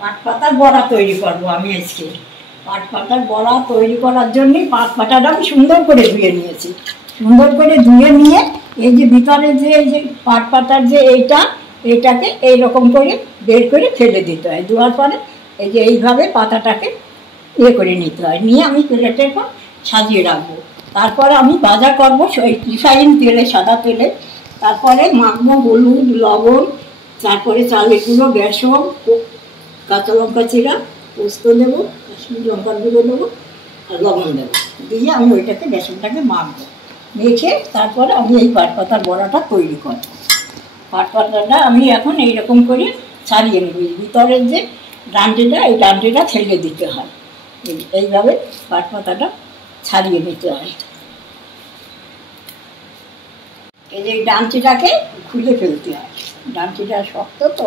পাট পাতার বড়া তৈরি করবো আমি আজকে। পাট পাতার বড়া তৈরি করার জন্যই পাট পাতাটা আমি সুন্দর করে ধুয়ে নিয়েছি। সুন্দর করে ধুয়ে নিয়ে এই যে ভিতরে যে এই যে পাট পাতার যে এইটাকে এইরকম করে বের করে ফেলে দিতে হয়। ধোয়ার পরে এই যে এইভাবে পাতাটাকে ইয়ে করে নিতে হয়, নিয়ে আমি প্লেটের পর সাজিয়ে রাখবো। তারপরে আমি ভাজা করবো রিফাইন তেলে, সাদা তেলে। তারপরে মাখবো হলুদ, লবণ, তারপরে চালের গুঁড়ো, বেসন, কাঁচা লঙ্কা চিরা, পোস্ত দেবো, কাশ্মীরি লঙ্কার গুঁড়ো দেবো, আর লবণ দেবো। দিয়ে আমি ওইটাকে বেসনটাকে মাখবো। মেখে তারপরে আমি এই পাট পাতার বড়াটা তৈরি করবো। পাট পাতাটা আমি এখন এইরকম করে ছাড়িয়ে নেব। ভিতরের যে ডান্ডিটা, এই ডান্ডিটা ছেড়ে দিতে হয়। এইভাবে পাট পাতাটা ছাড়িয়ে নিতে হয়। এই যে ডান্ডিটাকে খুলে ফেলতে হয়, ডান্ডিটা শক্ত তো।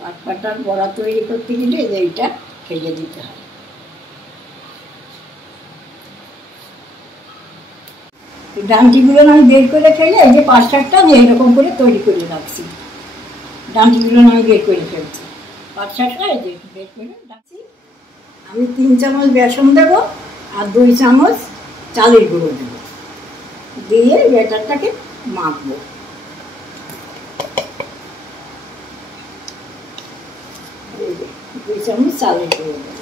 পাট পাতার বড়া তৈরি করতে গেলে এইটা ফেলে দিতে হয়। ডান্ডিগুলো আমি বের করে ফেলে এই যে পাঁচ শাকটা আমি এরকম করে তৈরি করে রাখছি। ডান্ডিগুলো আমি বের করে ফেলছি, পাঁচ শাকটা এই যে বের করে রাখছি। আমি 3 চামচ বেসন দেবো আর 2 চামচ চালের গুঁড়ো দেবো, দিয়ে ব্যাটারটাকে মাখবো। এই যে 2 চামচ চালের গুঁড়ো দেবো।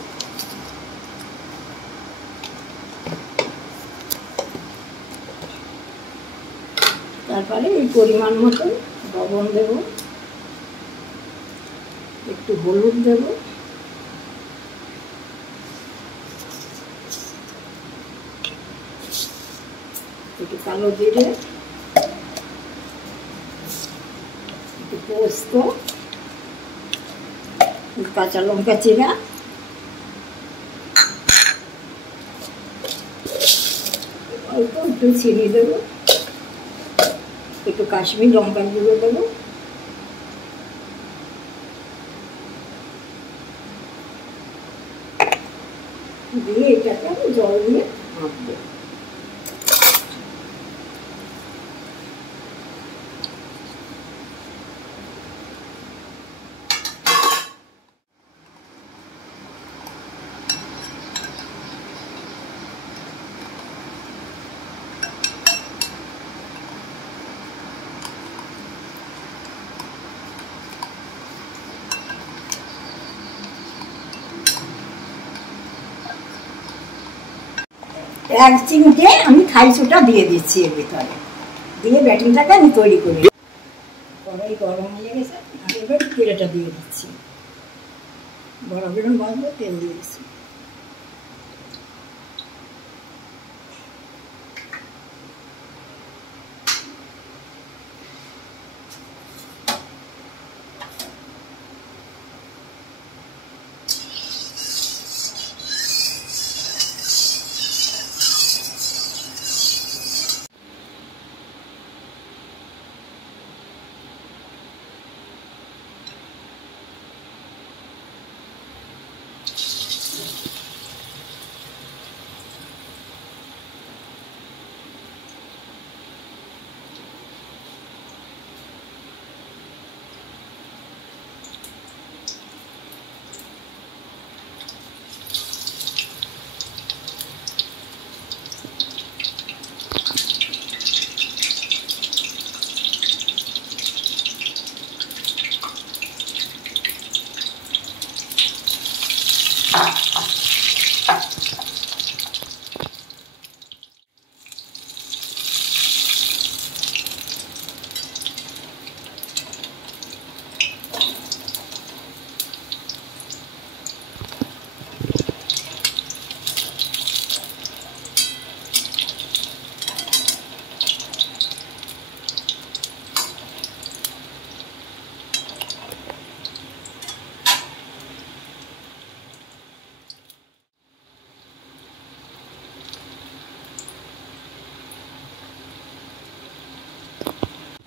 তারপরে এই পরিমাণ মতো লবণ দেবো, একটু হলুদ দেবো, একটু কালো জিরে, একটু পোস্ত, কাঁচা লঙ্কা চিরা, অল্প একটু চিনি দেবো, একটু কাশ্মীরি লঙ্কার গুঁড়ো দেবো, দিয়ে এটাকে আমি জল দিয়ে মাখবো। এক চিমটে আমি খাই সোডা দিয়ে দিচ্ছি এর ভিতরে, দিয়ে ব্যাটিংটাকে আমি তৈরি করি। কড়াই গরম হয়ে গেছে, আমি এবার তেলটা দিয়ে দিচ্ছি। বড়গুলো ভাজবো, তেল দিয়ে দিচ্ছি।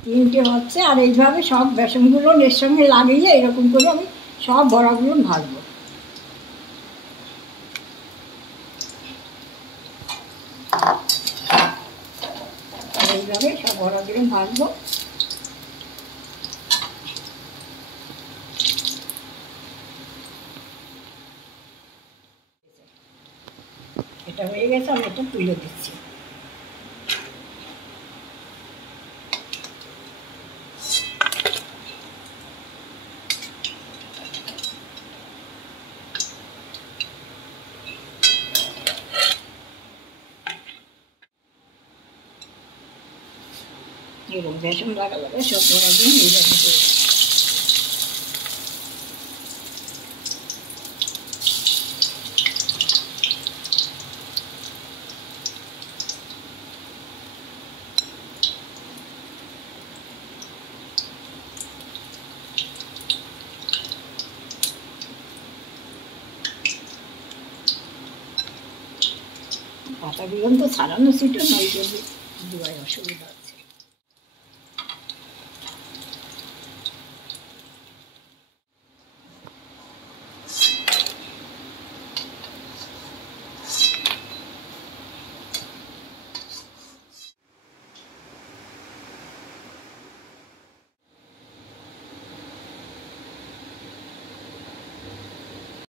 তিনটে হচ্ছে, আর এইভাবে সব বেসনগুলো এর সঙ্গে লাগিয়ে এরকম করে আমি সব বড়াগুলো ভাজবো। এইভাবে সব বড়া করে ভাজবো। এটা হয়ে গেছে, আমি এটা তুলে দিচ্ছি। এরকম বেসন লাগালে সব বড়াগুলো এইভাবে করে পাতাগুলো তো ছাড়ানো ছিল না, ওই জন্য দেওয়ার অসুবিধা।